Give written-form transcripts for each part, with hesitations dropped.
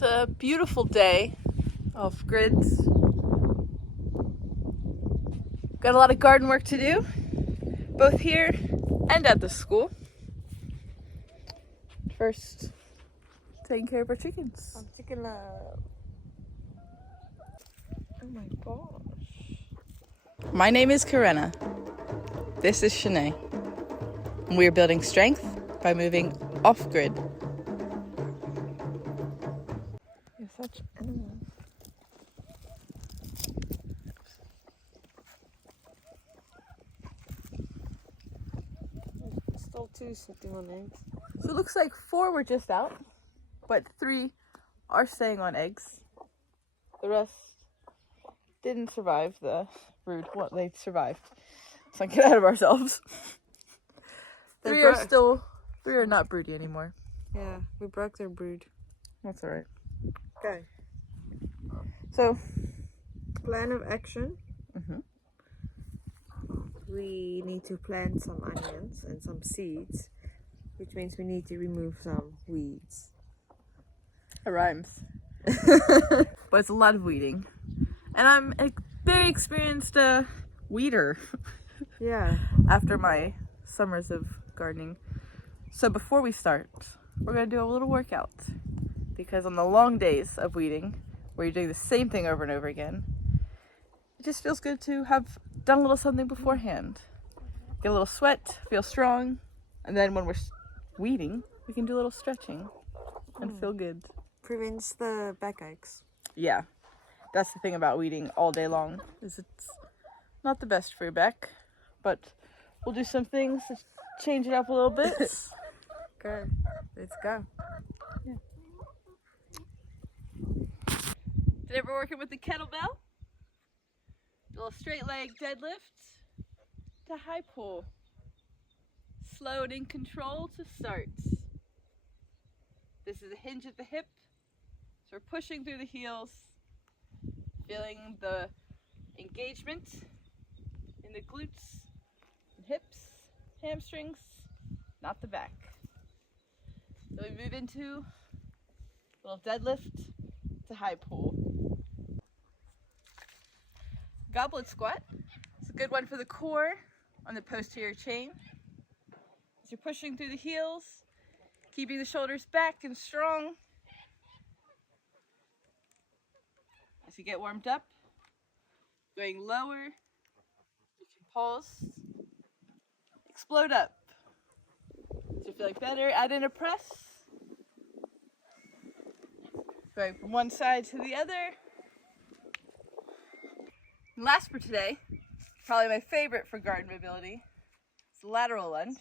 It's a beautiful day off grids. Got a lot of garden work to do, both here and at the school. First, taking care of our chickens. I'm chicken love. Oh my gosh. My name is Karena. This is Shanae. And we are building strength by moving off grid. You're such an animal. Still 2 sitting on eggs. So it looks like 4 were just out, but 3 are staying on eggs. The rest didn't survive the brood. Well, they survived. Let's not get ahead of ourselves. 3 are not broody anymore. Yeah, we broke their brood. That's alright. Okay. So, Plan of action. Mhm. We need to plant some onions and some seeds, which means we need to remove some weeds. it rhymes. But it's a lot of weeding. And I'm a very experienced weeder Yeah. after my summers of gardening. So before we start, we're going to do a little workout. Because on the long days of weeding, where you're doing the same thing over and over again, it just feels good to have done a little something beforehand. Get a little sweat, feel strong, and then when we're weeding, we can do a little stretching and feel good. Prevents the backaches. Yeah, that's the thing about weeding all day long, is it's not the best for your back, but we'll do some things to change it up a little bit. Okay, let's go. Today we're working with the kettlebell. A little straight leg deadlift to high pull. Slow and in control to start. This is a hinge at the hip. So we're pushing through the heels, feeling the engagement in the glutes and hips, hamstrings, not the back. Then we move into a little deadlift to high pull. Goblet squat. It's a good one for the core on the posterior chain. As you're pushing through the heels, keeping the shoulders back and strong. As you get warmed up, going lower, you can pulse, explode up. As you're feeling better, add in a press. Going from one side to the other. And last for today, probably my favorite for garden mobility, is the lateral lunge.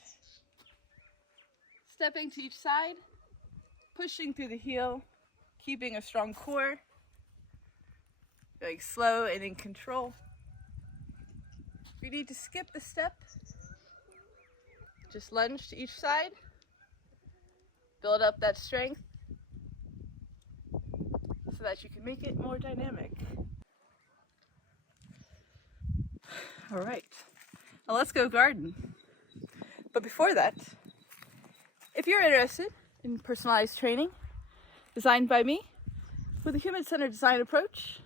Stepping to each side, pushing through the heel, keeping a strong core, going slow and in control. If you need to skip the step, just lunge to each side, build up that strength so that you can make it more dynamic. All right, now let's go garden. But before that, if you're interested in personalized training designed by me with a human-centered design approach,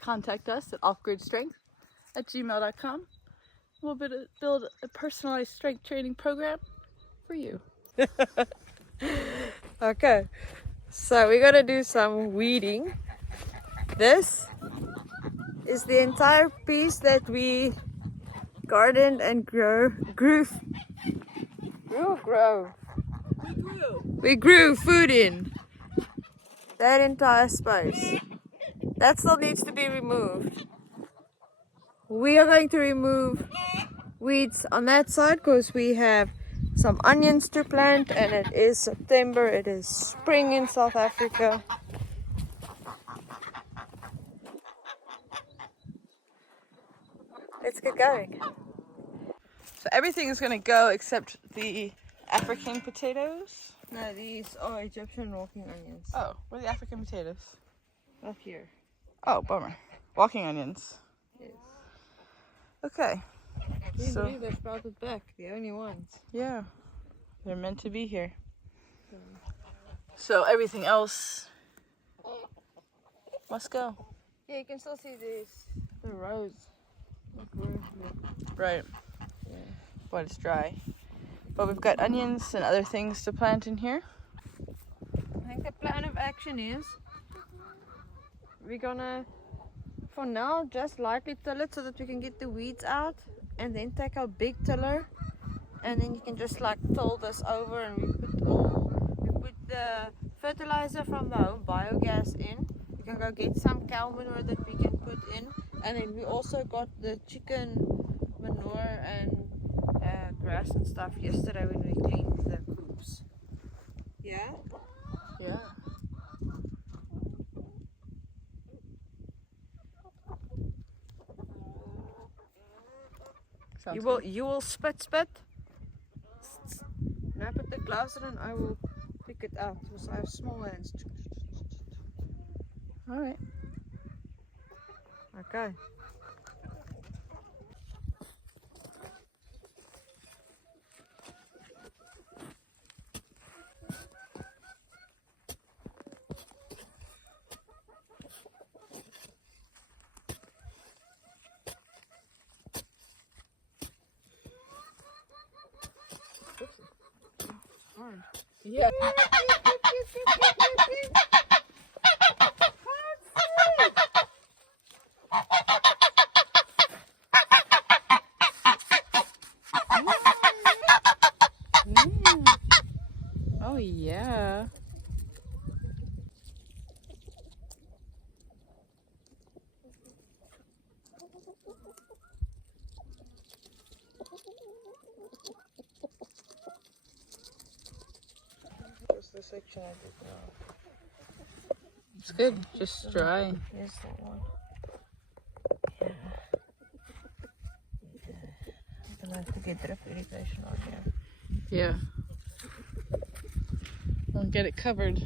contact us at offgridstrength@gmail.com. We'll build a personalized strength training program for you. Okay, so we're gonna do some weeding. This is the entire piece that we gardened and grew food in. That entire space. That still needs to be removed. We are going to remove weeds on that side because we have some onions to plant and it is September, it is spring in South Africa. Let's get going. So everything is going to go except the African potatoes. No, these are Egyptian walking onions. Oh, where are the African potatoes? Up here. Oh, bummer. Walking onions. Yes. Okay. I can't So- believe they sprouted back, the only ones. Yeah, they're meant to be here. So everything else Must go. Yeah, you can still see the rows. Right. Yeah. But it's dry. But we've got onions and other things to plant in here. I think the plan of action is we're gonna, for now, just lightly till it so that we can get the weeds out, and then take our big tiller, and then you can just like till this over, and we put the fertilizer from the home biogas in. We can go get some cow manure that we can put in, and then we also got the chicken manure and grass and stuff yesterday when we cleaned the coops. Yeah. Yeah. Sounds good. You will spit. Now put the gloves on and I will pick it out because I have small hands. Alright. Okay. Hard. Yeah. Oh yeah. Just the section I did now. It's good. Just dry. Here's that one. Yeah. I'm gonna have to get drip irrigation on here. Yeah. Don't get it covered.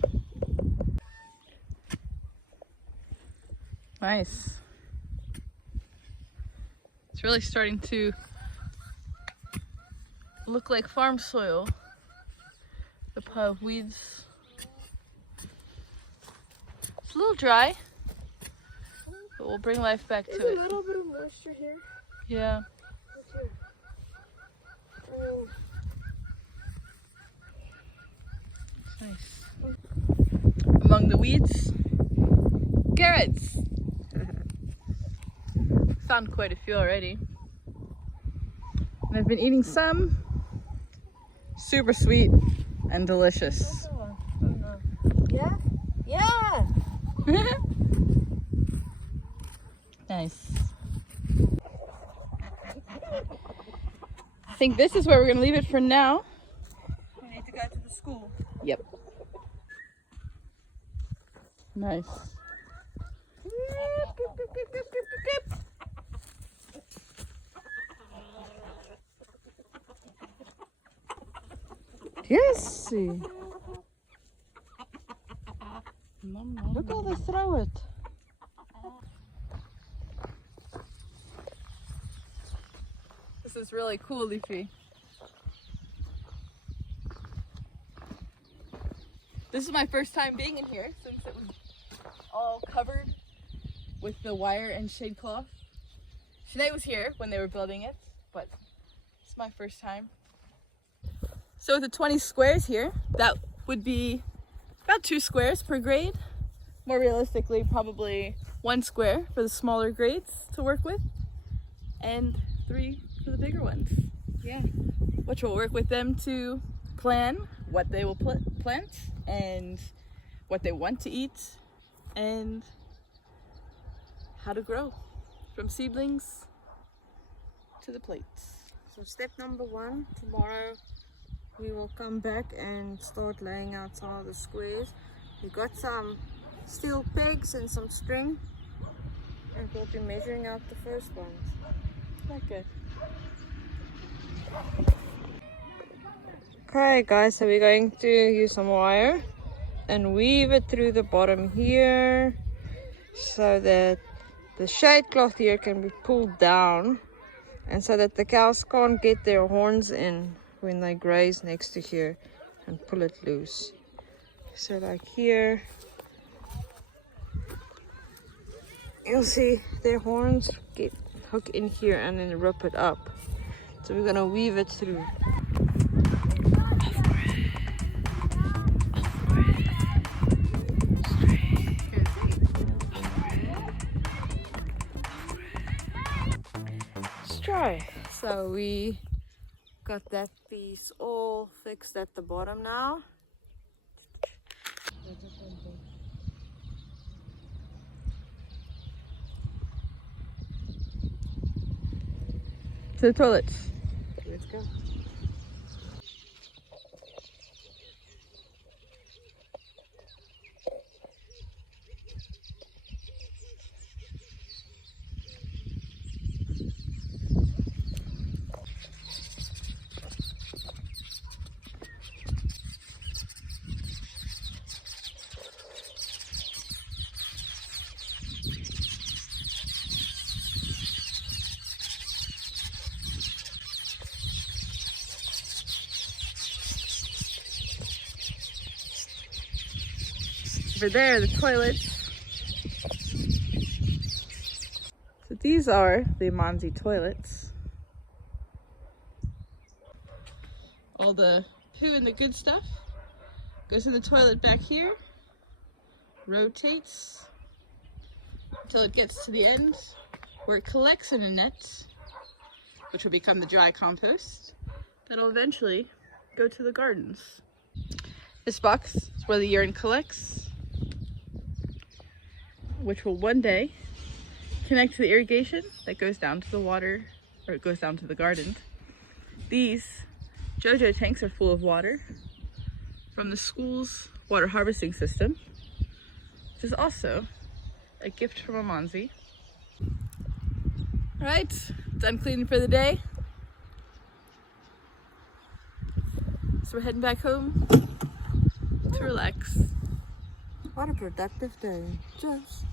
Nice. It's really starting to look like farm soil. The pile of weeds. It's a little dry, but we'll bring life back to it. There's a little bit of moisture here. Yeah. Oh. It's nice. Among the weeds, carrots. Found quite a few already. And I've been eating some. Super sweet and delicious. Oh, no. Yeah? Yeah! Nice. I think this is where we're going to leave it for now. We need to go to the school. Yep. Nice. Yes! Look how they throw it. This is really cool, Leafy. This is my first time being in here since it was all covered with the wire and shade cloth. Sinead was here when they were building it, but it's my first time. So with the 20 squares here, that would be about 2 squares per grade. More realistically, probably 1 square for the smaller grades to work with, and 3 for the bigger ones. Yeah. Which will work with them to plan what they will plant and what they want to eat and how to grow from seedlings to the plates. So step number 1, tomorrow we will come back and start laying out some of the squares. We got some steel pegs and some string, and we'll be measuring out the first ones. Okay. Okay guys, so we're going to use some wire and weave it through the bottom here so that the shade cloth here can be pulled down, and so that the cows can't get their horns in when they graze next to here, and pull it loose. So like here, you'll see their horns get hook in here and then rub it up. So we're gonna weave it through. Let's try. So we got that piece all fixed at the bottom now. To the toilets. Let's go. Over there, the toilets. So these are the Enkosi toilets. All the poo and the good stuff goes in the toilet back here, rotates until it gets to the end where it collects in a net, which will become the dry compost that'll eventually go to the gardens. This box is where the urine collects, which will one day connect to the irrigation that goes down to the water, or it goes down to the garden. These JoJo tanks are full of water from the school's water harvesting system, which is also a gift from Enkosi. All right, done cleaning for the day. So we're heading back home to relax. What a productive day. Just